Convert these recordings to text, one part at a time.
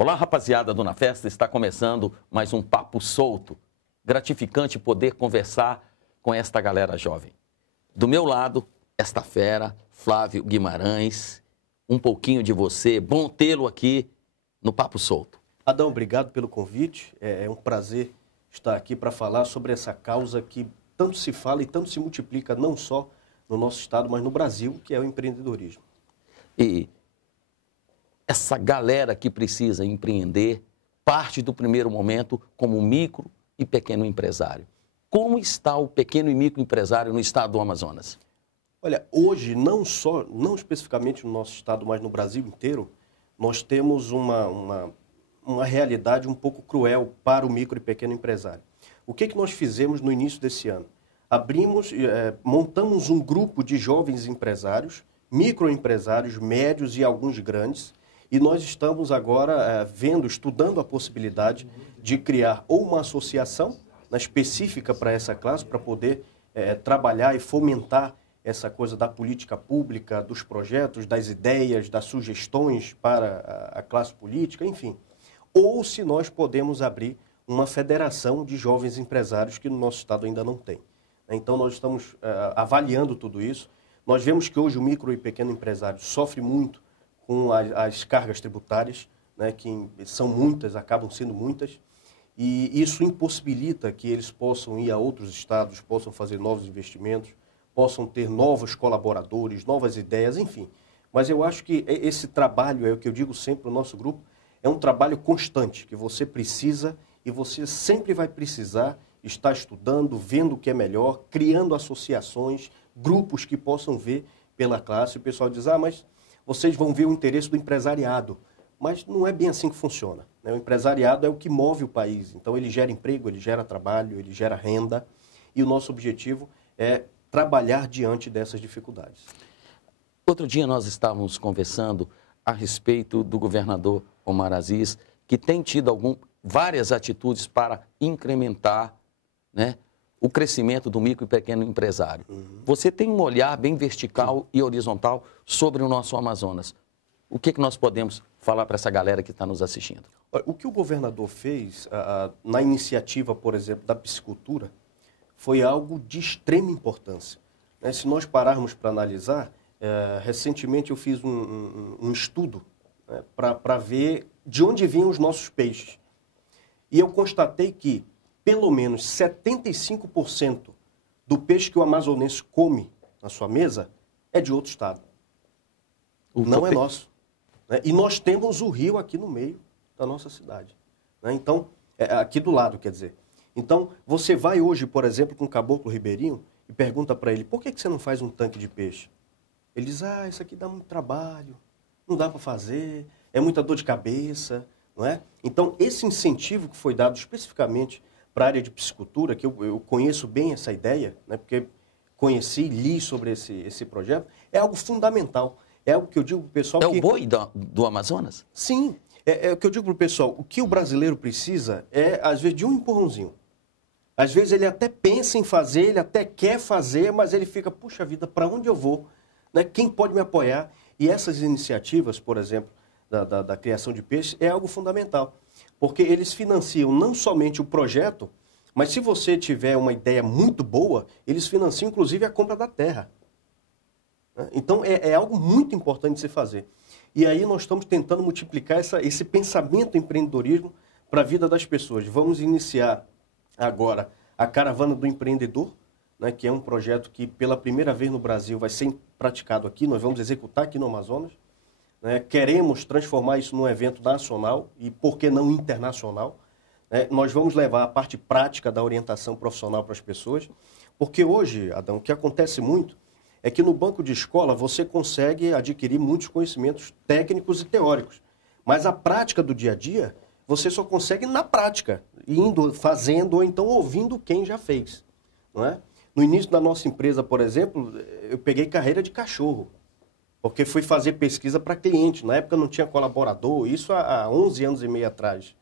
Olá, rapaziada do Na Festa, está começando mais um Papo Solto. Gratificante poder conversar com esta galera jovem. Do meu lado, esta fera, Flávio Guimarães, um pouquinho de você, bom tê-lo aqui no Papo Solto. Adão, obrigado pelo convite, é um prazer estar aqui para falar sobre essa causa que tanto se fala e tanto se multiplica, não só no nosso estado, mas no Brasil, que é o empreendedorismo. E essa galera que precisa empreender parte do primeiro momento como micro e pequeno empresário. Como está o pequeno e microempresário no estado do Amazonas? Olha, hoje, não especificamente no nosso estado, mas no Brasil inteiro, nós temos uma realidade um pouco cruel para o micro e pequeno empresário. O que nós fizemos no início desse ano? Montamos um grupo de jovens empresários, microempresários, médios e alguns grandes, e nós estamos agora estudando a possibilidade de criar ou uma associação específica para essa classe, para poder trabalhar e fomentar essa coisa da política pública, dos projetos, das ideias, das sugestões para a classe política, enfim. Ou se nós podemos abrir uma federação de jovens empresários que no nosso estado ainda não tem. Então nós estamos avaliando tudo isso. Nós vemos que hoje o micro e pequeno empresário sofre muito com as cargas tributárias, né, que são muitas, acabam sendo muitas, e isso impossibilita que eles possam ir a outros estados, possam fazer novos investimentos, possam ter novos colaboradores, novas ideias, enfim. Mas eu acho que esse trabalho, é o que eu digo sempre no nosso grupo, é um trabalho constante, que você precisa e você sempre vai precisar estar estudando, vendo o que é melhor, criando associações, grupos que possam ver pela classe. O pessoal diz, mas vocês vão ver o interesse do empresariado. Mas não é bem assim que funciona, né? O empresariado é o que move o país. Então, ele gera emprego, ele gera trabalho, ele gera renda. E o nosso objetivo é trabalhar diante dessas dificuldades. Outro dia nós estávamos conversando a respeito do governador Omar Aziz, que tem tido várias atitudes para incrementar, né, o crescimento do micro e pequeno empresário. Você tem um olhar bem vertical e horizontal sobre o nosso Amazonas. O que nós podemos falar para essa galera que está nos assistindo? O que o governador fez na iniciativa, por exemplo, da piscicultura, foi algo de extrema importância. Se nós pararmos para analisar, recentemente eu fiz um estudo, né, para ver de onde vinham os nossos peixes. E eu constatei que pelo menos 75% do peixe que o amazonense come na sua mesa é de outro estado. Não é nosso. Né? E nós temos o rio aqui no meio da nossa cidade. Né? Então, aqui do lado, quer dizer. Então, você vai hoje, por exemplo, com o Caboclo Ribeirinho e pergunta para ele, por que você não faz um tanque de peixe? Ele diz, isso aqui dá muito trabalho, não dá para fazer, é muita dor de cabeça, não é? Então, esse incentivo que foi dado especificamente para a área de piscicultura, que eu conheço bem essa ideia, né, porque conheci e li sobre esse projeto, é algo fundamental. É algo que eu digo para o pessoal o boi do Amazonas? Sim, é o que eu digo para o pessoal. O que o brasileiro precisa é, às vezes, de um empurrãozinho. Às vezes ele até pensa em fazer, ele até quer fazer, mas ele fica, puxa vida, para onde eu vou? Né? Quem pode me apoiar? E essas iniciativas, por exemplo, da criação de peixes, é algo fundamental. Porque eles financiam não somente o projeto, mas se você tiver uma ideia muito boa, eles financiam inclusive a compra da terra. Então é algo muito importante de se fazer. E aí nós estamos tentando multiplicar esse pensamento empreendedorismo para a vida das pessoas. Vamos iniciar agora a Caravana do Empreendedor, né, que é um projeto que pela primeira vez no Brasil vai ser praticado aqui, nós vamos executar aqui no Amazonas. Queremos transformar isso num evento nacional e, por que não, internacional. Nós vamos levar a parte prática da orientação profissional para as pessoas, porque hoje, Adão, o que acontece muito é que no banco de escola você consegue adquirir muitos conhecimentos técnicos e teóricos, mas a prática do dia a dia você só consegue na prática, indo, fazendo ou então ouvindo quem já fez. Não é? No início da nossa empresa, por exemplo, eu peguei carreira de cachorro, porque fui fazer pesquisa para cliente. Na época não tinha colaborador, isso há 11 anos e meio atrás.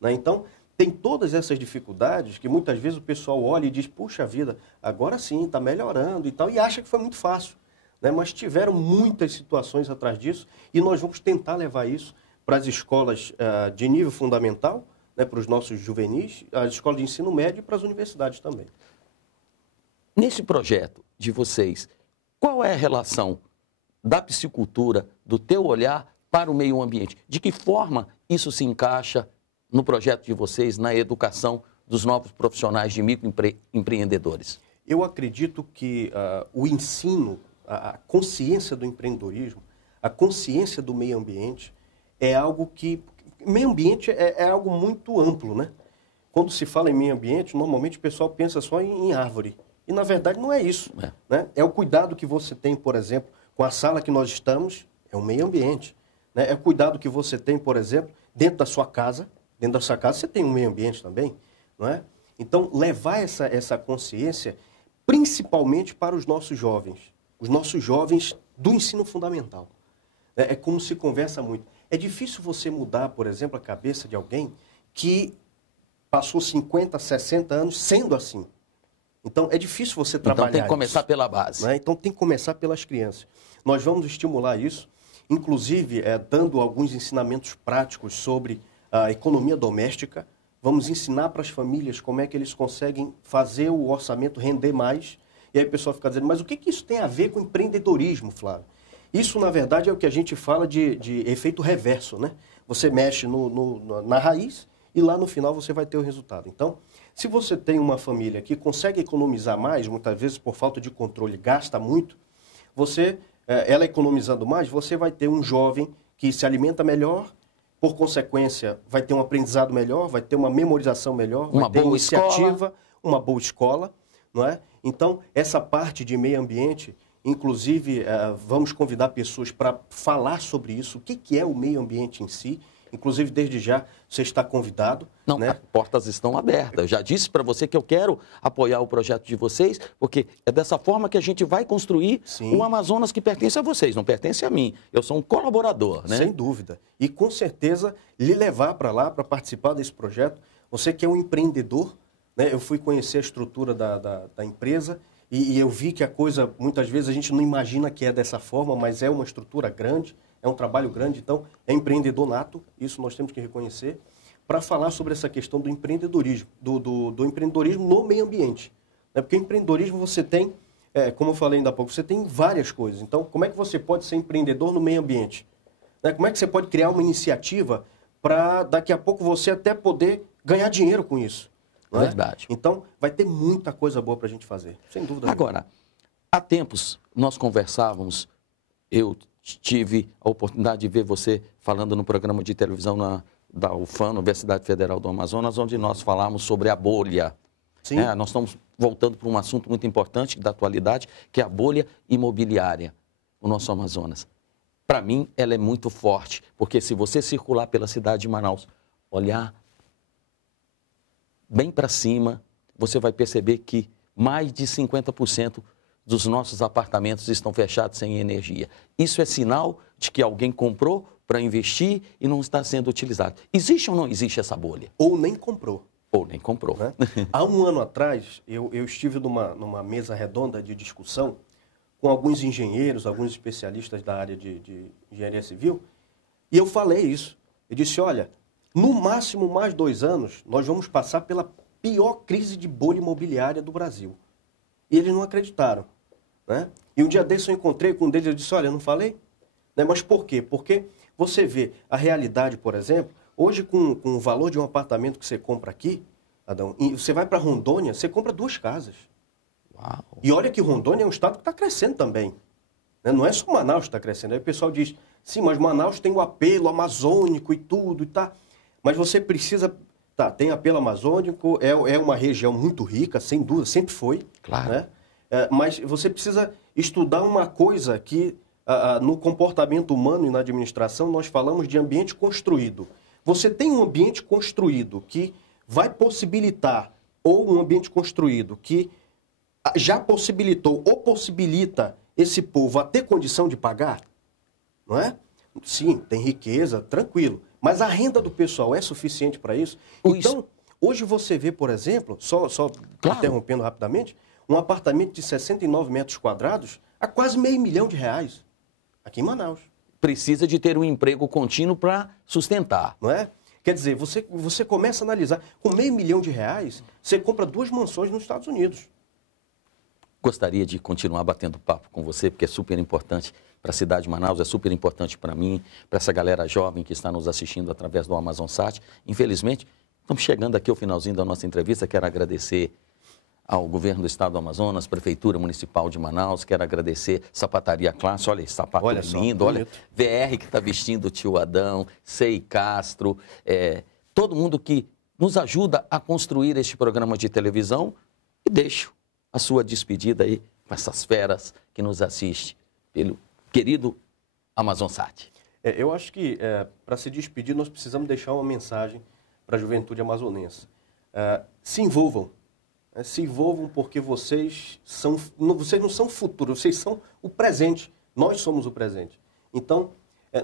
Né? Então, tem todas essas dificuldades que muitas vezes o pessoal olha e diz, puxa vida, agora sim, está melhorando e tal, e acha que foi muito fácil. Né? Mas tiveram muitas situações atrás disso e nós vamos tentar levar isso para as escolas de nível fundamental, né, para os nossos juvenis, as escolas de ensino médio e para as universidades também. Nesse projeto de vocês, qual é a relação da piscicultura, do teu olhar para o meio ambiente? De que forma isso se encaixa no projeto de vocês, na educação dos novos profissionais de microempreendedores? Eu acredito que o ensino, a consciência do empreendedorismo, a consciência do meio ambiente é algo que... Meio ambiente é algo muito amplo, né? Quando se fala em meio ambiente, normalmente o pessoal pensa só em árvore. E, na verdade, não é isso. Né? É o cuidado que você tem, por exemplo, com a sala que nós estamos, é o meio ambiente. Né? É o cuidado que você tem, por exemplo, dentro da sua casa. Dentro da sua casa você tem um meio ambiente também, não é? Então, levar essa consciência, principalmente para os nossos jovens do ensino fundamental. É como se conversa muito. É difícil você mudar, por exemplo, a cabeça de alguém que passou 50, 60 anos sendo assim. Então, é difícil você trabalhar Então, tem que começar isso, pela base. né? Então, tem que começar pelas crianças. Nós vamos estimular isso, inclusive dando alguns ensinamentos práticos sobre a economia doméstica. Vamos ensinar para as famílias como é que eles conseguem fazer o orçamento render mais. E aí o pessoal fica dizendo, mas o que isso tem a ver com empreendedorismo, Flávio? Isso, na verdade, é o que a gente fala de efeito reverso, né? Você mexe na raiz e lá no final você vai ter o resultado. Então, se você tem uma família que consegue economizar mais, muitas vezes por falta de controle gasta muito, ela economizando mais, você vai ter um jovem que se alimenta melhor, por consequência vai ter um aprendizado melhor, vai ter uma memorização melhor, vai ter iniciativa, uma boa escola, não é? Então, essa parte de meio ambiente, inclusive, vamos convidar pessoas para falar sobre isso, o que é o meio ambiente em si. Inclusive, desde já, você está convidado. Não, né? As portas estão abertas. Eu já disse para você que eu quero apoiar o projeto de vocês, porque é dessa forma que a gente vai construir o Amazonas que pertence a vocês, não pertence a mim. Eu sou um colaborador, né? Sem dúvida. E, com certeza, lhe levar para lá, para participar desse projeto. Você que é um empreendedor, né? Eu fui conhecer a estrutura da empresa e eu vi que a coisa, muitas vezes, a gente não imagina que é dessa forma, mas é uma estrutura grande. É um trabalho grande, então é empreendedor nato, isso nós temos que reconhecer, para falar sobre essa questão do empreendedorismo, do empreendedorismo no meio ambiente. Porque empreendedorismo você tem, como eu falei ainda há pouco, você tem várias coisas. Então, como é que você pode ser empreendedor no meio ambiente? Como é que você pode criar uma iniciativa para daqui a pouco você até poder ganhar dinheiro com isso? Verdade. Então, vai ter muita coisa boa para a gente fazer, sem dúvida. Agora, há tempos nós conversávamos, eu tive a oportunidade de ver você falando no programa de televisão da UFAM, Universidade Federal do Amazonas, onde nós falamos sobre a bolha. Sim. Nós estamos voltando para um assunto muito importante da atualidade, que é a bolha imobiliária, o nosso Amazonas. Para mim, ela é muito forte, porque se você circular pela cidade de Manaus, olhar bem para cima, você vai perceber que mais de 50% dos nossos apartamentos estão fechados sem energia. Isso é sinal de que alguém comprou para investir e não está sendo utilizado. Existe ou não existe essa bolha? Ou nem comprou. Ou nem comprou. Né? Há um ano atrás, eu estive numa mesa redonda de discussão com alguns engenheiros, alguns especialistas da área de engenharia civil, e eu falei isso. Eu disse, olha, no máximo mais 2 anos, nós vamos passar pela pior crise de bolha imobiliária do Brasil. E eles não acreditaram. Né? E um dia desse eu encontrei com um deles e eu disse, olha, eu não falei? Né? Mas por quê? Porque você vê a realidade, por exemplo, hoje com o valor de um apartamento que você compra aqui, Adão, e você vai para Rondônia, você compra 2 casas. Uau. E olha que Rondônia é um estado que está crescendo também. Né? Não é só Manaus que está crescendo. Aí o pessoal diz, sim, mas Manaus tem o apelo amazônico e tudo, e tá. Mas você precisa... Tá, tem apelo amazônico, é uma região muito rica, sem dúvida, sempre foi. Claro. Né? Mas você precisa estudar uma coisa que, no comportamento humano e na administração, nós falamos de ambiente construído. Você tem um ambiente construído que vai possibilitar, ou um ambiente construído que já possibilitou ou possibilita esse povo a ter condição de pagar, não é? Sim, tem riqueza, tranquilo. Mas a renda do pessoal é suficiente para isso? Então, hoje você vê, por exemplo, só claro, interrompendo rapidamente, um apartamento de 69 metros quadrados a quase R$500 mil aqui em Manaus. precisa de ter um emprego contínuo para sustentar. Não é? Quer dizer, você começa a analisar, com R$500 mil, você compra 2 mansões nos Estados Unidos. Gostaria de continuar batendo papo com você, porque é super importante para a cidade de Manaus, é super importante para mim, para essa galera jovem que está nos assistindo através do AmazonSat. Infelizmente, estamos chegando aqui ao finalzinho da nossa entrevista. Quero agradecer ao governo do estado do Amazonas, Prefeitura Municipal de Manaus, quero agradecer Sapataria Classe, olha esse sapato lindo, olha, VR que está vestindo o tio Adão, Sei Castro, todo mundo que nos ajuda a construir este programa de televisão, e deixo a sua despedida aí com essas feras que nos assistem, pelo querido AmazonSat. Eu acho que para se despedir nós precisamos deixar uma mensagem para a juventude amazonense. Se envolvam. Se envolvam porque vocês não são o futuro, vocês são o presente. Nós somos o presente. Então,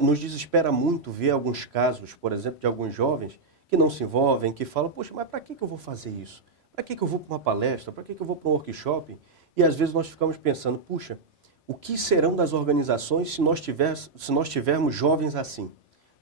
nos desespera muito ver alguns casos, por exemplo, de alguns jovens que não se envolvem, que falam, poxa, mas para que eu vou fazer isso? Para que eu vou para uma palestra? Para que eu vou para um workshop? E às vezes nós ficamos pensando, puxa, o que serão das organizações se nós tivermos jovens assim?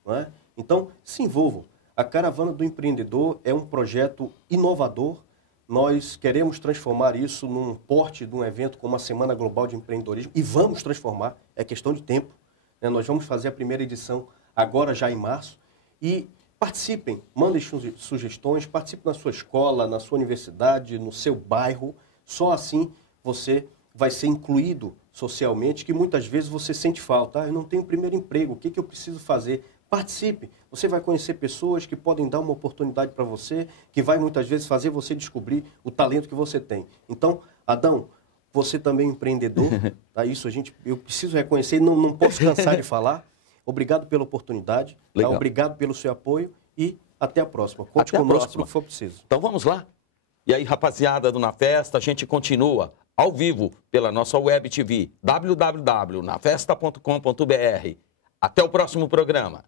Não é? Então, se envolvam. A Caravana do Empreendedor é um projeto inovador. Nós queremos transformar isso num porte de um evento como a Semana Global de Empreendedorismo e vamos transformar, é questão de tempo. Nós vamos fazer a primeira edição agora já em março e participem, mandem sugestões, participem na sua escola, na sua universidade, no seu bairro. Só assim você vai ser incluído socialmente, que muitas vezes você sente falta. Eu não tenho primeiro emprego, o que eu preciso fazer? Participe, você vai conhecer pessoas que podem dar uma oportunidade para você, que vai muitas vezes fazer você descobrir o talento que você tem. Então, Adão, você também é empreendedor, tá? Isso eu preciso reconhecer, não posso cansar de falar. Obrigado pela oportunidade, tá? Obrigado pelo seu apoio e até a próxima. Conte conosco no que for preciso. Então vamos lá? E aí, rapaziada do Na Festa, a gente continua ao vivo pela nossa web TV, www.nafesta.com.br. Até o próximo programa.